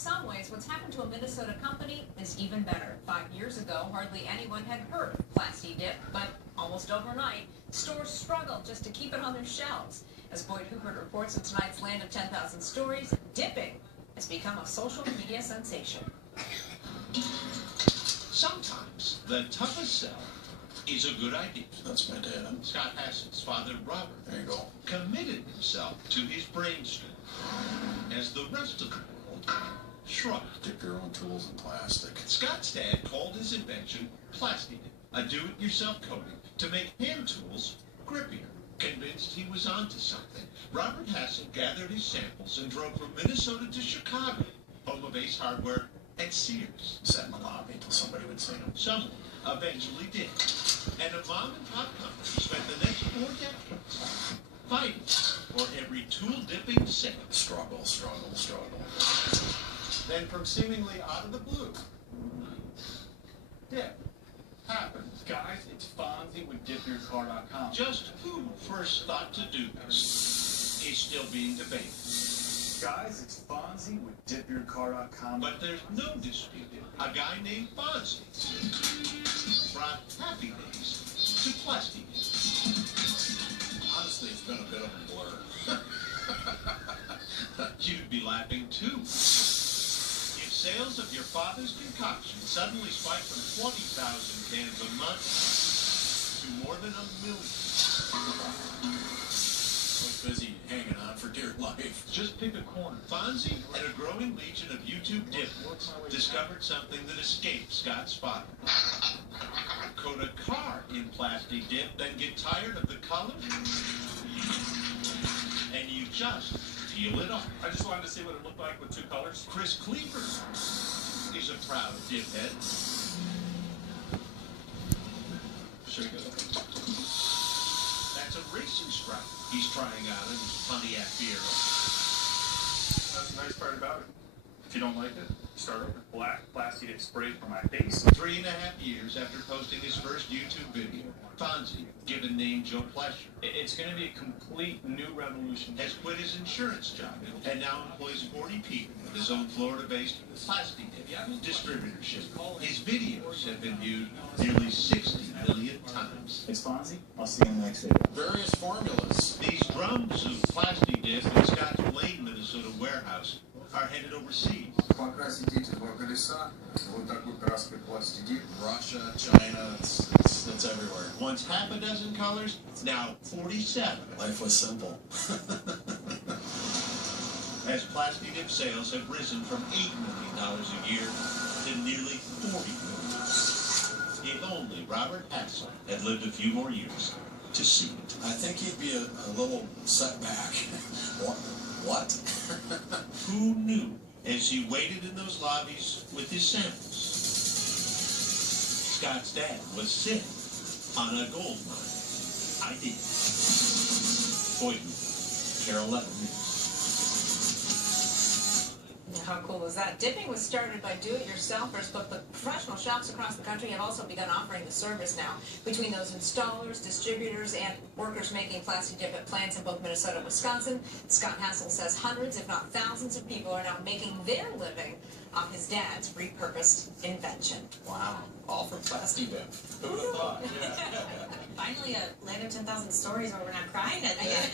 some ways, what's happened to a Minnesota company is even better. 5 years ago, hardly anyone had heard of Plasti Dip, but almost overnight, stores struggled just to keep it on their shelves. As Boyd Hubert reports in tonight's Land of 10,000 Stories, dipping has become a social media sensation. Sometimes the toughest sell is a good idea. That's my dad. Scott Hassan's father, Robert, There you go. committed himself to his brainstorm as the rest of the world shrugged. Dip your own tools in plastic. Scott's dad called his invention Plasti Dip, a do-it-yourself coating to make hand tools grippier. Convinced he was onto something, Robert Hassan gathered his samples and drove from Minnesota to Chicago, home of Ace Hardware and Sears. Sat in the lobby until somebody would see him. Someone eventually did. And a mom-and-pop company spent the next 4 decades fighting for every tool-dipping sale. Struggle, struggle, struggle. Then from seemingly out of the blue, dip happened. Guys, it's Fonzie with DipYourCar.com. Just who first thought to do this is still being debated. Guys, it's Fonzie with DipYourCar.com. But there's no dispute. A guy named Fonzie brought happy days to Plasti Dip. Honestly, it's been a bit of a blur. You'd be laughing too. If sales of your father's concoction suddenly spiked from 20,000 cans a month to more than 1 million. I was busy hanging on for dear life. Just pick a corner. Fonzie and a growing legion of YouTube dip discovered something that escaped Scott's father. Coat a car in Plasti Dip, then get tired of the color, and you just peel it off. I just wanted to see what it looked like with 2 colors. Chris Cleaver is a proud dip head. Should we go? That's a racing stripe he's trying out in his Pontiac Fiero. That's the nice part about it. If you don't like it, start over with black Plasti Dip spray for my face. 3.5 years after posting his first YouTube video, Fonzie, given name Joe Plesher, It's going to be a complete new revolution. has quit his insurance job and now employs 40 people with his own Florida-based Plasti Dip distributorship. His videos have been viewed nearly 60 million times. It's Fonzie. I'll see you in the next video. Various formulas. These drums of Plasti Dip in Scott's Blaine, Minnesota warehouse are headed overseas. Покрасить эти 2 колеса вот такой краской Plasti Dip. Russia, China, it's everywhere. Once half a dozen colors, now 47. Life was simple. As Plasti Dip sales have risen from $8 million a year to nearly $40 million. If only Robert Hassan had lived a few more years to see it. I think he'd be a little setback. What? Who knew as he waited in those lobbies with his samples? Scott's dad was sick on a gold mine. I did. Boyd, Carol 11 News. How cool is that? Dipping was started by do-it-yourselfers, but the professional shops across the country have also begun offering the service now. Between those installers, distributors, and workers making Plasti Dip at plants in both Minnesota and Wisconsin, Scott Hassel says hundreds, if not thousands, of people are now making their living off his dad's repurposed invention. Wow. All from Plasti Dip. Who would have thought? Finally, a Land of 10,000 Stories where we're not crying at the end.